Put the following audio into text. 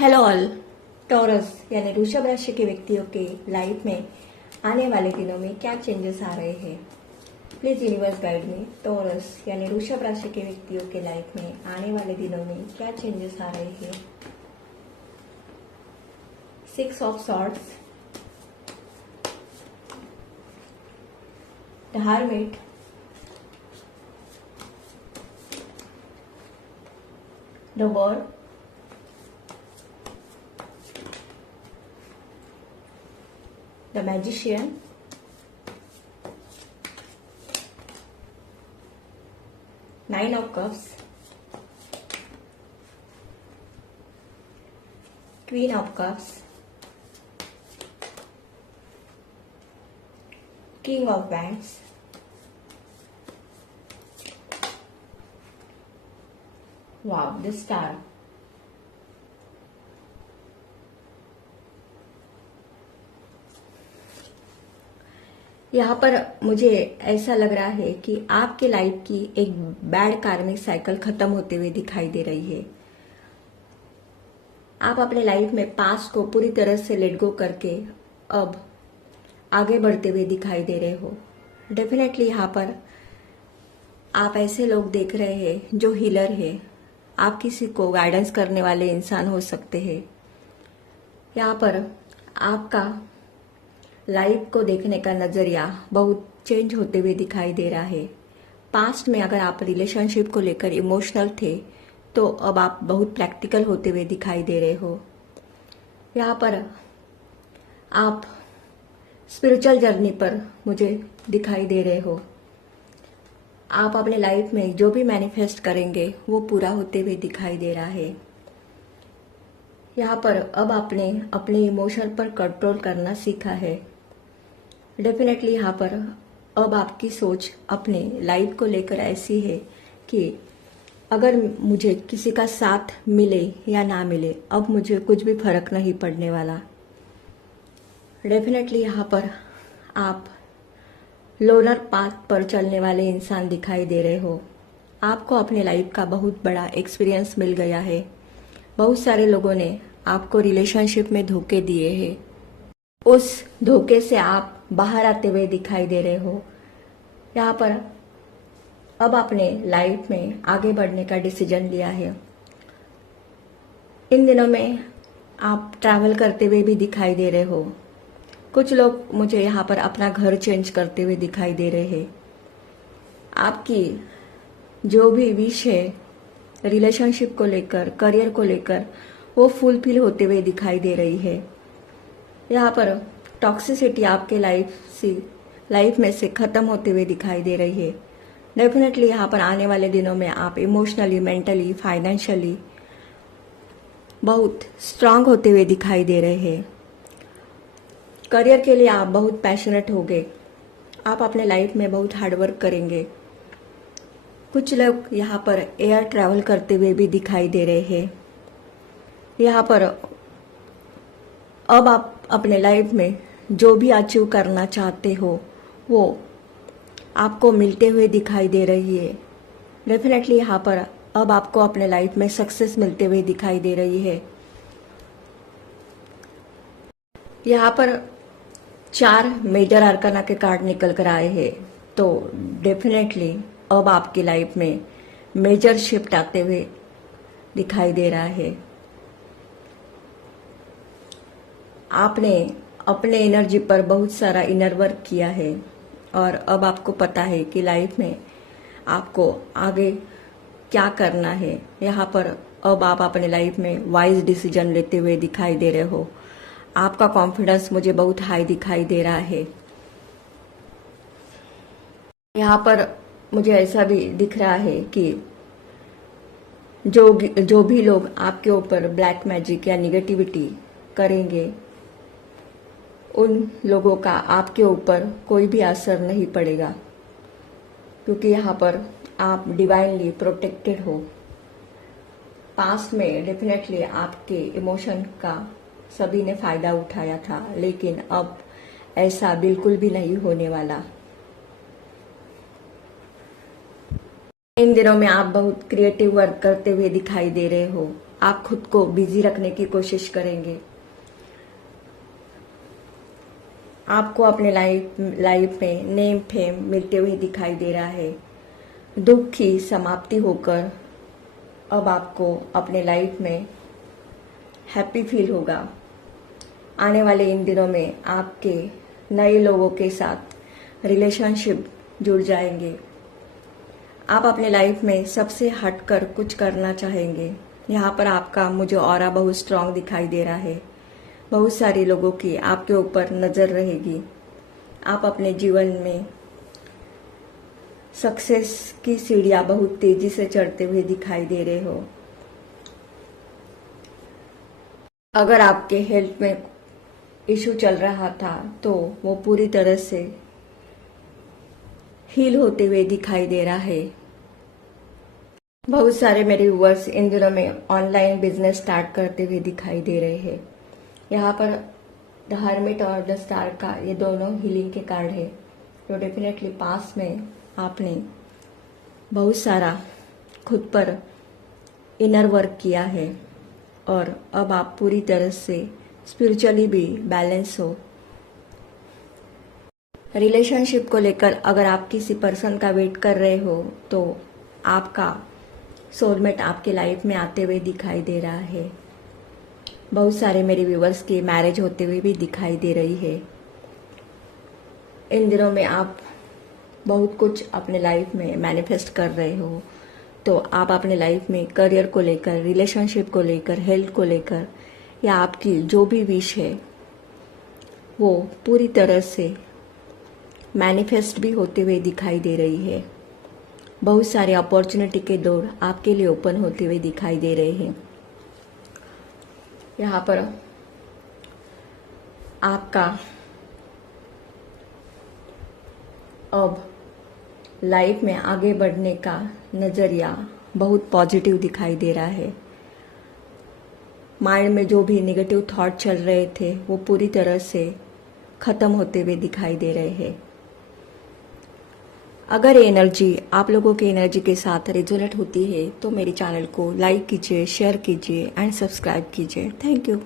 Hello all. Taurus यानी वृषभ राशि के व्यक्तियों के लाइफ में आने वाले दिनों में क्या चेंजेस आ रहे हैं, प्लीज यूनिवर्स गाइड में। टॉरस यानी वृषभ राशि के व्यक्तियों के लाइफ में आने वाले दिनों में क्या चेंजेस आ रहे हैं। 6 of swords, the hermit, the world, the magician, Nine of Cups, Queen of Cups, King of Wands, wow, the Star. यहाँ पर मुझे ऐसा लग रहा है कि आपके लाइफ की एक बैड कार्मिक साइकिल खत्म होते हुए दिखाई दे रही है। आप अपने लाइफ में पास्ट को पूरी तरह से लेट गो करके अब आगे बढ़ते हुए दिखाई दे रहे हो। डेफिनेटली यहाँ पर आप ऐसे लोग देख रहे हैं जो हीलर है, आप किसी को गाइडेंस करने वाले इंसान हो सकते हैं। यहाँ पर आपका लाइफ को देखने का नजरिया बहुत चेंज होते हुए दिखाई दे रहा है। पास्ट में अगर आप रिलेशनशिप को लेकर इमोशनल थे तो अब आप बहुत प्रैक्टिकल होते हुए दिखाई दे रहे हो। यहाँ पर आप स्पिरिचुअल जर्नी पर मुझे दिखाई दे रहे हो। आप अपने लाइफ में जो भी मैनिफेस्ट करेंगे वो पूरा होते हुए दिखाई दे रहा है। यहाँ पर अब आपने अपने इमोशन पर कंट्रोल करना सीखा है। डेफिनेटली यहाँ पर अब आपकी सोच अपने लाइफ को लेकर ऐसी है कि अगर मुझे किसी का साथ मिले या ना मिले, अब मुझे कुछ भी फर्क नहीं पड़ने वाला। डेफिनेटली यहाँ पर आप लोनर पाथ पर चलने वाले इंसान दिखाई दे रहे हो। आपको अपने लाइफ का बहुत बड़ा एक्सपीरियंस मिल गया है। बहुत सारे लोगों ने आपको रिलेशनशिप में धोखे दिए हैं, उस धोखे से आप बाहर आते हुए दिखाई दे रहे हो। यहाँ पर अब आपने लाइफ में आगे बढ़ने का डिसीजन लिया है। इन दिनों में आप ट्रैवल करते हुए भी दिखाई दे रहे हो। कुछ लोग मुझे यहाँ पर अपना घर चेंज करते हुए दिखाई दे रहे हैं। आपकी जो भी विश है रिलेशनशिप को लेकर, करियर को लेकर, वो फुलफिल होते हुए दिखाई दे रही है। यहाँ पर टॉक्सिसिटी आपके लाइफ में से खत्म होते हुए दिखाई दे रही है। डेफिनेटली यहाँ पर आने वाले दिनों में आप इमोशनली, मेंटली, फाइनेंशियली बहुत स्ट्रांग होते हुए दिखाई दे रहे हैं। करियर के लिए आप बहुत पैशनेट होंगे। आप अपने लाइफ में बहुत हार्डवर्क करेंगे। कुछ लोग यहाँ पर एयर ट्रैवल करते हुए भी दिखाई दे रहे हैं। यहाँ पर अब आप अपने लाइफ में जो भी अचीव करना चाहते हो वो आपको मिलते हुए दिखाई दे रही है। डेफिनेटली यहाँ पर अब आपको अपने लाइफ में सक्सेस मिलते हुए दिखाई दे रही है। यहाँ पर 4 मेजर आर्काना के कार्ड निकल कर आए हैं, तो डेफिनेटली अब आपकी लाइफ में मेजर शिफ्ट आते हुए दिखाई दे रहा है। आपने अपने एनर्जी पर बहुत सारा इनर वर्क किया है और अब आपको पता है कि लाइफ में आपको आगे क्या करना है। यहाँ पर अब आप अपने लाइफ में वाइज डिसीजन लेते हुए दिखाई दे रहे हो। आपका कॉन्फिडेंस मुझे बहुत हाई दिखाई दे रहा है। यहाँ पर मुझे ऐसा भी दिख रहा है कि जो भी लोग आपके ऊपर ब्लैक मैजिक या निगेटिविटी करेंगे उन लोगों का आपके ऊपर कोई भी असर नहीं पड़ेगा, क्योंकि यहाँ पर आप डिवाइनली प्रोटेक्टेड हो। पास्ट में डेफिनेटली आपके इमोशन का सभी ने फायदा उठाया था, लेकिन अब ऐसा बिल्कुल भी नहीं होने वाला। इन दिनों में आप बहुत क्रिएटिव वर्क करते हुए दिखाई दे रहे हो। आप खुद को बिजी रखने की कोशिश करेंगे। आपको अपने लाइफ में नेम फेम मिलते हुए दिखाई दे रहा है। दुख की समाप्ति होकर अब आपको अपने लाइफ में हैप्पी फील होगा। आने वाले इन दिनों में आपके नए लोगों के साथ रिलेशनशिप जुड़ जाएंगे। आप अपने लाइफ में सबसे हटकर कुछ करना चाहेंगे। यहाँ पर आपका मुझे ऑरा बहुत स्ट्रांग दिखाई दे रहा है। बहुत सारे लोगों की आपके ऊपर नज़र रहेगी। आप अपने जीवन में सक्सेस की सीढ़ियाँ बहुत तेजी से चढ़ते हुए दिखाई दे रहे हो। अगर आपके हेल्थ में इशू चल रहा था तो वो पूरी तरह से हील होते हुए दिखाई दे रहा है। बहुत सारे मेरे व्यूअर्स इन दिनों में ऑनलाइन बिजनेस स्टार्ट करते हुए दिखाई दे रहे हैं। यहाँ पर द हर्मिट और द स्टार का ये दोनों हीलिंग के कार्ड है। तो डेफिनेटली पास में आपने बहुत सारा खुद पर इनर वर्क किया है और अब आप पूरी तरह से स्पिरिचुअली भी बैलेंस हो। रिलेशनशिप को लेकर अगर आप किसी पर्सन का वेट कर रहे हो तो आपका सोलमेट आपके लाइफ में आते हुए दिखाई दे रहा है। बहुत सारे मेरे व्यूवर्स की मैरिज होते हुए भी दिखाई दे रही है। इन दिनों में आप बहुत कुछ अपने लाइफ में मैनिफेस्ट कर रहे हो। तो आप अपने लाइफ में करियर को लेकर, रिलेशनशिप को लेकर, हेल्थ को लेकर या आपकी जो भी विश है वो पूरी तरह से मैनिफेस्ट भी होते हुए दिखाई दे रही है। बहुत सारे अपॉर्चुनिटी के डोर आपके लिए ओपन होते हुए दिखाई दे रहे हैं। यहाँ पर आपका अब लाइफ में आगे बढ़ने का नज़रिया बहुत पॉजिटिव दिखाई दे रहा है। माइंड में जो भी नेगेटिव थॉट चल रहे थे वो पूरी तरह से ख़त्म होते हुए दिखाई दे रहे हैं। अगर ये एनर्जी आप लोगों की एनर्जी के साथ रेजोनेट होती है तो मेरे चैनल को लाइक कीजिए, शेयर कीजिए एंड सब्सक्राइब कीजिए। Thank you.